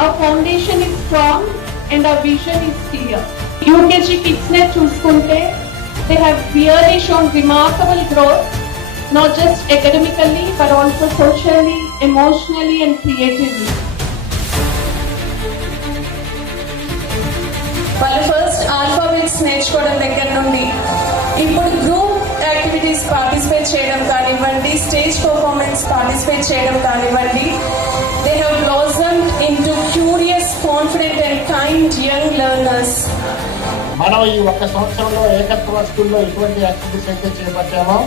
our foundation is strong and our vision is clear. UKG Kids Net చూసుకుంటే they have really shown remarkable growth, not just academically but also socially, emotionally and creatively. వాళ్ళ first alphabets నేర్చుకోవడం దగ్గర నుండి ఇప్పుడు group activities participate చేయడం కానివ్వండి, stage performance participate చేయడం కానివ్వండి, they have blossomed into curious, confident and kind young learners. మనం ఈ ఒక్క సంవత్సరంలో ఏకత్వ స్కూల్లో ఎటువంటి యాక్టివిటీస్ అయితే చేపట్టామో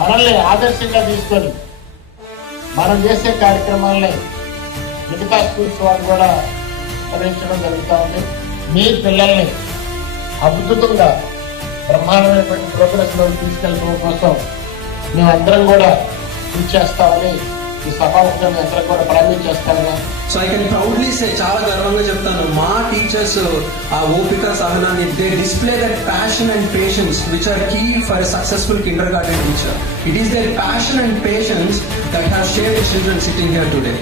మనల్ని ఆదర్శంగా తీసుకొని మనం చేసే కార్యక్రమాలని మిగతా స్కూల్స్ వాళ్ళు కూడా నిర్వహించడం జరుగుతూ ఉంది. మీ పిల్లల్ని అద్భుతంగా బ్రహ్మాండమైనటువంటి ప్రోగ్రెస్లో తీసుకెళ్ళడం కోసం మేమందరం కూడా కృషి చేస్తామని ఈ సభాముఖంగా అందరం కూడా ప్రారంభం చేస్తామని. So I can proudly say, చాలా గర్వంగా చెప్తాను, మా టీచర్స్ ఆ ఓపిక సహనాన్ని, they display that passion and patience which are key for a successful kindergarten teacher. It is their passion and patience that have shaped children sitting here today.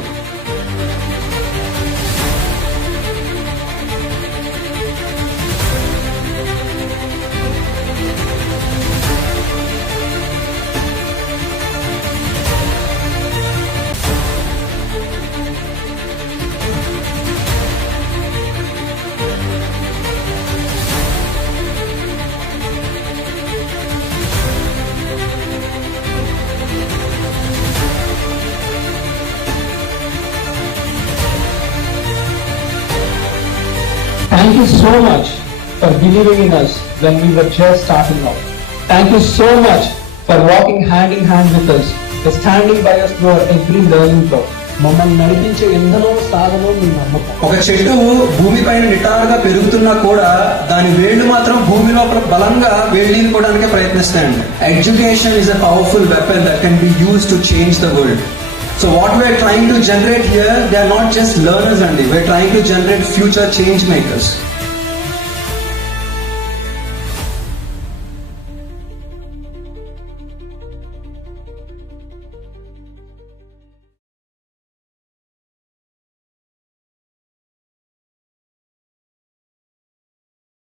Thank you so much for believing in us when we were just starting out. Thank you so much for walking hand in hand with us, for standing by us through our every learning curve. మమ్మల్ని నడిపించే ఎందరో సాధనో మీ నమ్మకం. ఒక చెట్టు భూమి పైన నిటారుగా పెరుగుతున్నా కూడా దాని వేళ్లు మాత్రం భూమి లోపల బలంగా వేళ్ళీనుకోవడానికి ప్రయత్నిస్తాయండి. Education is a powerful weapon that can be used to change the world. So what we are trying to generate here, they are not just learners only. We are trying to generate future change makers.